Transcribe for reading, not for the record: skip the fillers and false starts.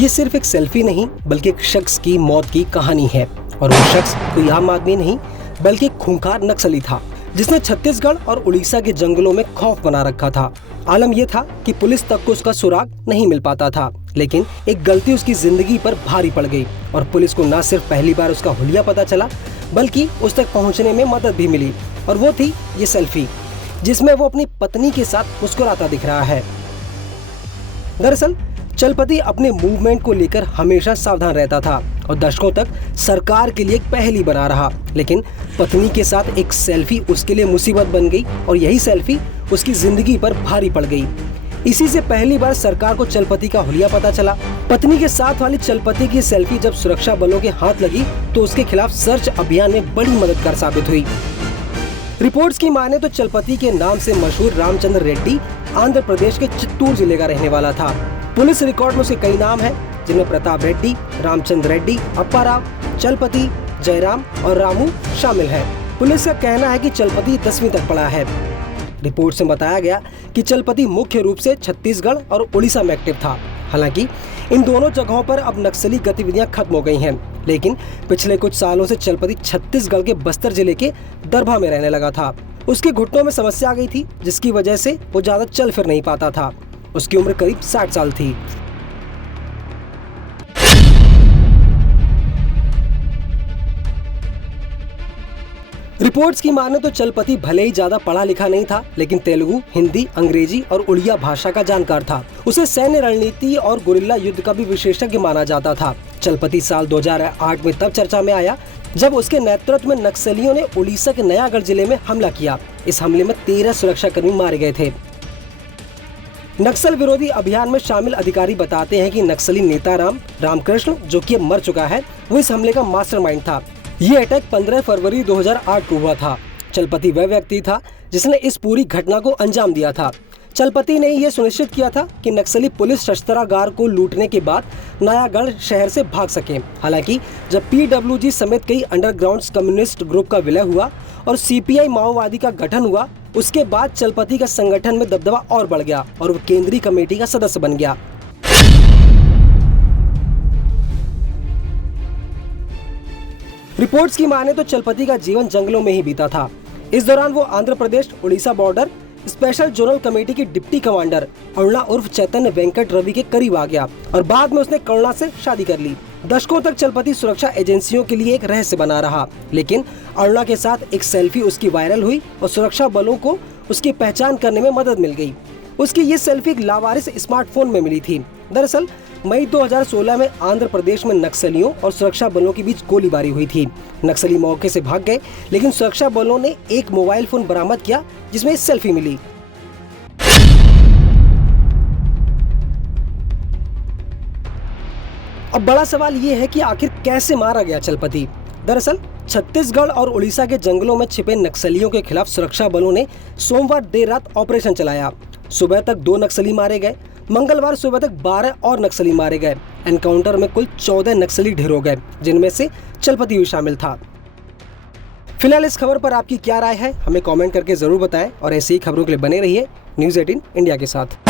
ये सिर्फ एक सेल्फी नहीं बल्कि एक शख्स की मौत की कहानी है। और वो शख्स कोई आम आदमी नहीं बल्कि एक खूंखार नक्सली था जिसने छत्तीसगढ़ और उड़ीसा के जंगलों में खौफ बना रखा था। आलम यह था कि पुलिस तक को उसका सुराग नहीं मिल पाता था, लेकिन एक गलती उसकी जिंदगी पर भारी पड़ गई और पुलिस को न सिर्फ पहली बार उसका हुलिया पता चला बल्कि उस तक पहुंचने में मदद भी मिली। और वो थी ये सेल्फी जिसमें वो अपनी पत्नी के साथ मुस्कुराता दिख रहा है। दरअसल चलपति अपने मूवमेंट को लेकर हमेशा सावधान रहता था और दशकों तक सरकार के लिए एक पहेली बना रहा, लेकिन पत्नी के साथ एक सेल्फी उसके लिए मुसीबत बन गई और यही सेल्फी उसकी जिंदगी पर भारी पड़ गई। इसी से पहली बार सरकार को चलपति का हुलिया पता चला। पत्नी के साथ वाली चलपति की सेल्फी जब सुरक्षा बलों के हाथ लगी तो उसके खिलाफ सर्च अभियान में बड़ी मददगार साबित हुई। रिपोर्ट्स की माने तो चलपति के नाम से मशहूर रामचंद्र रेड्डी आंध्र प्रदेश के चित्तूर जिले का रहने वाला था। पुलिस रिकॉर्ड में उसके कई नाम हैं, जिनमें प्रताप रेड्डी, रामचंद्र रेड्डी, अप्पा राव, चलपति, जयराम और रामू शामिल हैं। पुलिस का कहना है कि चलपति 10वीं तक पढ़ा है। रिपोर्ट से बताया गया कि चलपति मुख्य रूप से छत्तीसगढ़ और उड़ीसा में एक्टिव था। हालांकि इन दोनों जगहों पर अब नक्सली गतिविधियां खत्म हो गई हैं, लेकिन पिछले कुछ सालों से चलपति छत्तीसगढ़ के बस्तर जिले के दरभा में रहने लगा था। उसके घुटनों में समस्या आ गई थी, जिसकी वजह से वो ज्यादा चल फिर नहीं पाता था। उसकी उम्र करीब 60 साल थी। रिपोर्ट्स की माने तो चलपति भले ही ज्यादा पढ़ा लिखा नहीं था, लेकिन तेलुगु, हिंदी, अंग्रेजी और उड़िया भाषा का जानकार था। उसे सैन्य रणनीति और गुरिल्ला युद्ध का भी विशेषज्ञ माना जाता था। चलपति साल 2008 में तब चर्चा में आया जब उसके नेतृत्व में नक्सलियों ने उड़ीसा के नयागढ़ जिले में हमला किया। इस हमले में 13 सुरक्षाकर्मी मारे गए थे। नक्सल विरोधी अभियान में शामिल अधिकारी बताते हैं कि नक्सली नेता रामकृष्ण, जो कि अब मर चुका है, वो इस हमले का मास्टरमाइंड था। ये अटैक 15 फरवरी 2008 को हुआ था। चलपति वह व्यक्ति था जिसने इस पूरी घटना को अंजाम दिया था। चलपति ने यह सुनिश्चित किया था कि नक्सली पुलिस शस्त्रागार को लूटने के बाद नयागढ़ शहर से भाग सके। हालांकि जब PWG समेत कई अंडरग्राउंड कम्युनिस्ट ग्रुप का विलय हुआ और CPI माओवादी का गठन हुआ, उसके बाद चलपति का संगठन में दबदबा और बढ़ गया और वो केंद्रीय कमेटी का सदस्य बन गया। रिपोर्ट्स की माने तो चलपति का जीवन जंगलों में ही बीता था। इस दौरान वो Andhra Pradesh Orissa border special zonal committee की डिप्टी कमांडर अरुणा उर्फ चैतन्य वेंकट रवि के करीब आ गया और बाद में उसने करुणा से शादी कर ली। दशकों तक चलपति सुरक्षा एजेंसियों के लिए एक रहस्य बना रहा, लेकिन अरुणा के साथ एक सेल्फी उसकी वायरल हुई और सुरक्षा बलों को उसकी पहचान करने में मदद मिल गई। उसकी ये सेल्फी एक लावारिस स्मार्टफोन में मिली थी। दरअसल मई 2016 में आंध्र प्रदेश में नक्सलियों और सुरक्षा बलों के बीच गोलीबारी हुई थी। नक्सली मौके से भाग गए, लेकिन सुरक्षा बलों ने एक मोबाइल फोन बरामद किया जिसमें सेल्फी मिली। अब बड़ा सवाल ये है कि आखिर कैसे मारा गया चलपति। दरअसल छत्तीसगढ़ और उड़ीसा के जंगलों में छिपे नक्सलियों के खिलाफ सुरक्षा बलों ने सोमवार देर रात ऑपरेशन चलाया। सुबह तक 2 नक्सली मारे गए। मंगलवार सुबह तक 12 और नक्सली मारे गए। एनकाउंटर में कुल 14 नक्सली ढेर हो गए, जिनमें से चलपति भी शामिल था। फिलहाल इस खबर पर आपकी क्या राय है, हमें कमेंट करके जरूर बताएं और ऐसी ही खबरों के लिए बने रहिए न्यूज़ 18 इंडिया के साथ।